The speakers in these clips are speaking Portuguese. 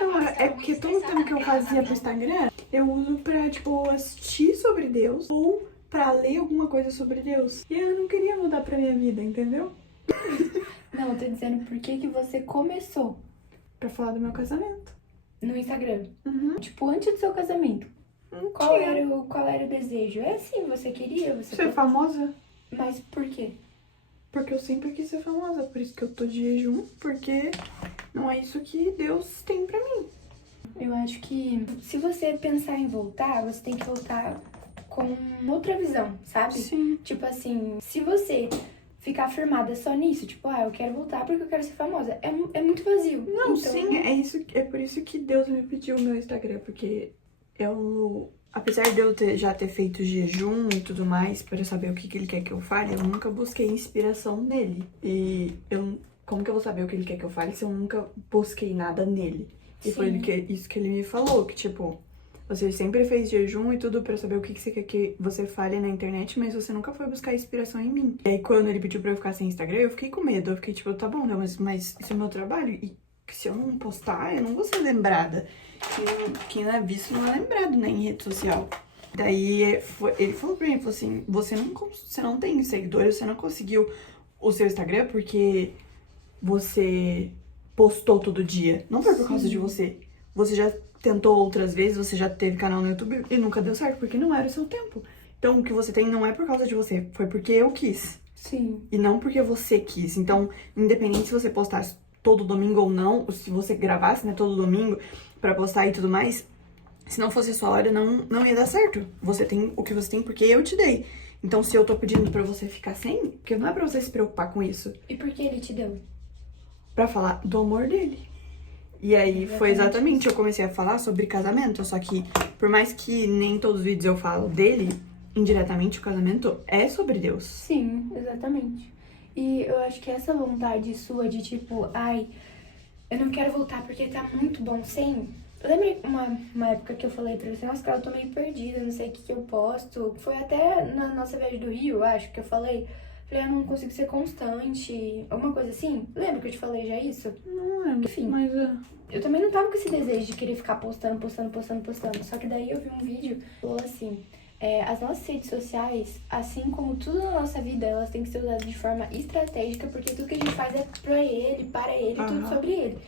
Não, é porque todo o tempo que eu fazia pro Instagram, eu uso pra, tipo, assistir sobre Deus ou pra ler alguma coisa sobre Deus. E eu não queria mudar pra minha vida, entendeu? Não, eu tô dizendo por que que você começou Pra falar do meu casamento. no Instagram. Uhum. Tipo, antes do seu casamento. Não Qual tinha. qual era o desejo? É assim, você queria? Ser famosa? Mas por quê? Porque eu sempre quis ser famosa, por isso que eu tô de jejum, porque não é isso que Deus tem pra mim. Eu acho que se você pensar em voltar, você tem que voltar com outra visão, sabe? Sim. Tipo assim, se você ficar firmada só nisso, tipo, eu quero voltar porque eu quero ser famosa, é muito vazio. Não, Então, sim, é por isso que Deus me pediu o meu Instagram, porque apesar de eu já ter feito jejum e tudo mais, para saber o que ele quer que eu fale, eu nunca busquei inspiração nele. Como que eu vou saber o que ele quer que eu fale se eu nunca busquei nada nele? E foi isso que ele me falou, que tipo, você sempre fez jejum e tudo pra saber o que você quer que você fale na internet, mas você nunca foi buscar inspiração em mim. E aí, quando ele pediu pra eu ficar sem Instagram, eu fiquei com medo. Eu fiquei tipo, tá bom, não, mas isso é meu trabalho. E se eu não postar, eu não vou ser lembrada. Quem não é visto não é lembrado, né, em rede social. Daí, ele falou pra mim, falou assim, você não tem seguidores, você não conseguiu o seu Instagram porque você postou todo dia. Não foi por causa de você. Você já tentou outras vezes, você já teve canal no YouTube e nunca deu certo, porque não era o seu tempo. Então, o que você tem não é por causa de você, foi porque eu quis. sim. E não porque você quis. Então, independente se você postasse todo domingo ou não, ou se você gravasse, né, todo domingo pra postar e tudo mais, se não fosse a sua hora, não ia dar certo. Você tem o que você tem porque eu te dei. Então, se eu tô pedindo pra você ficar sem, porque não é pra você se preocupar com isso. E por que ele te deu? Pra falar do amor dele. E aí foi exatamente, eu comecei a falar sobre casamento, só que por mais que nem todos os vídeos eu falo dele, indiretamente o casamento é sobre Deus. Sim, exatamente. E eu acho que essa vontade sua de tipo, eu não quero voltar porque tá muito bom sem. Eu lembrei uma época que eu falei pra você, nossa, cara, eu tô meio perdida, não sei o que eu posto. Foi até na nossa viagem do Rio, acho que eu falei, eu não consigo ser constante, alguma coisa assim. Lembra que eu te falei já isso? Não lembro, Enfim. mas Eu também não tava com esse desejo de querer ficar postando. Só que daí eu vi um vídeo que falou assim, as nossas redes sociais, assim como tudo na nossa vida, elas têm que ser usadas de forma estratégica, porque tudo que a gente faz é pra ele, para ele, tudo sobre ele.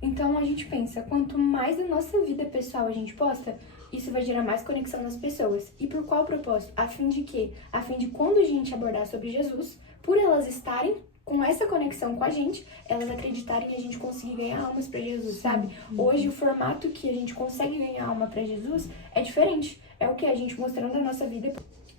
Então a gente pensa, quanto mais da nossa vida pessoal a gente posta, isso vai gerar mais conexão nas pessoas. E por qual propósito? A fim de quê? A fim de quando a gente abordar sobre Jesus, por elas estarem com essa conexão com a gente, elas acreditarem e a gente conseguir ganhar almas pra Jesus, sabe? Hoje o formato que a gente consegue ganhar alma pra Jesus é diferente. É o que? A gente mostrando a nossa vida.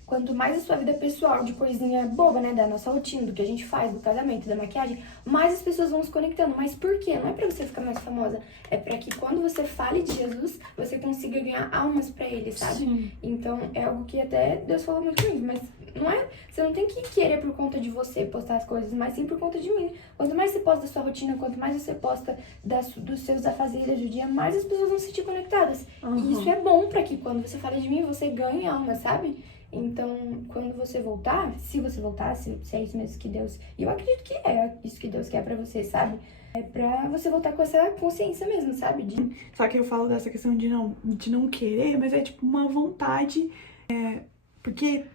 Quanto mais a sua vida pessoal, de coisinha boba, né, da nossa rotina, do que a gente faz, do casamento, da maquiagem, mais as pessoas vão se conectando. Mas por quê? Não é pra você ficar mais famosa, é pra que quando você fale de Jesus, você consiga ganhar almas pra ele, sabe? Sim. Então, é algo que até Deus falou muito comigo, mas não é, você não tem que querer por conta de você postar as coisas, mas sim por conta de mim. Quanto mais você posta da sua rotina, quanto mais você posta dos seus afazeres do dia, mais as pessoas vão se sentir conectadas. E isso é bom pra que quando você fala de mim, você ganhe alma, sabe? Então, quando você voltar, se você voltar, se é isso mesmo que Deus... E eu acredito que é isso que Deus quer pra você, sabe? É pra você voltar com essa consciência mesmo, sabe? Só que eu falo dessa questão de não querer, mas é tipo uma vontade. Porque,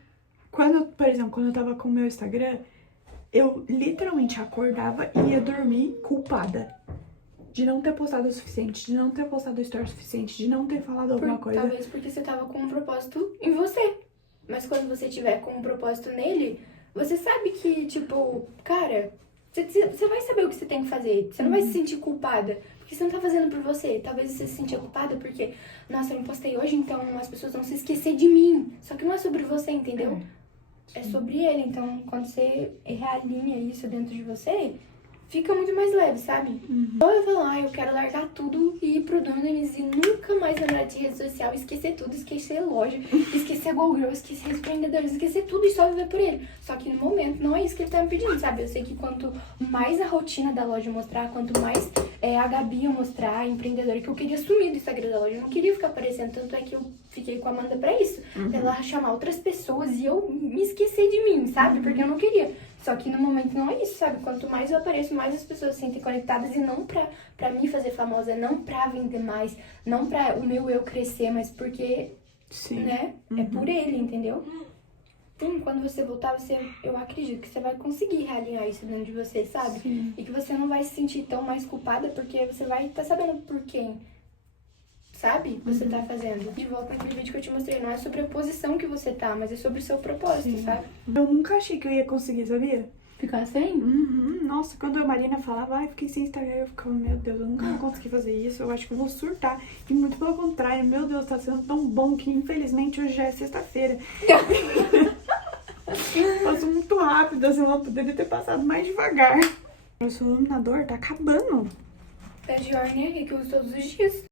por exemplo, quando eu tava com o meu Instagram, eu literalmente acordava e ia dormir culpada. De não ter postado o suficiente, de não ter postado o story o suficiente, de não ter falado alguma coisa. Talvez porque você tava com um propósito em você. Mas quando você tiver com um propósito nele, você sabe que, tipo, cara, você vai saber o que você tem que fazer. Você não vai se sentir culpada, porque você não tá fazendo por você. Talvez você se sentia culpada porque, nossa, eu não postei hoje, então as pessoas vão se esquecer de mim. Só que não é sobre você, entendeu? É sobre ele. Então, quando você realinha isso dentro de você, fica muito mais leve, sabe? Ou eu vou lá, eu quero largar tudo e ir pro Dunamis e nunca mais lembrar de rede social, esquecer tudo, esquecer loja, esquecer Go Girl, esquecer os empreendedores, esquecer tudo e só viver por ele. Só que no momento não é isso que ele tá me pedindo, sabe? Eu sei que quanto mais a rotina da loja mostrar, quanto mais a Gabi ia mostrar, a empreendedora, que eu queria sumir do Instagram da loja. Eu não queria ficar aparecendo, tanto é que eu fiquei com a Amanda pra isso. Pra ela chamar outras pessoas e eu me esquecer de mim, sabe? Porque eu não queria. Só que no momento não é isso, sabe? Quanto mais eu apareço, mais as pessoas se sentem conectadas. E não pra me fazer famosa, não pra vender mais, não pra o meu eu crescer, mas porque, Sim. né? É por ele, entendeu? Então, quando você voltar, eu acredito que você vai conseguir realinhar isso dentro de você, sabe? Sim. E que você não vai se sentir tão mais culpada, porque você vai estar sabendo por quem, sabe? Você tá fazendo. De volta naquele vídeo que eu te mostrei, não é sobre a posição que você tá, mas é sobre o seu propósito, sabe? Eu nunca achei que eu ia conseguir, sabia? Ficar sem? Nossa, quando a Marina falava, ai, fiquei sem Instagram, eu ficava, meu Deus, eu nunca vou conseguir fazer isso, eu acho que eu vou surtar. E muito pelo contrário, meu Deus, tá sendo tão bom que infelizmente hoje já é sexta-feira. Passou muito rápido, assim, ela poderia ter passado mais devagar. O seu iluminador tá acabando. É de Orne que eu uso todos os dias.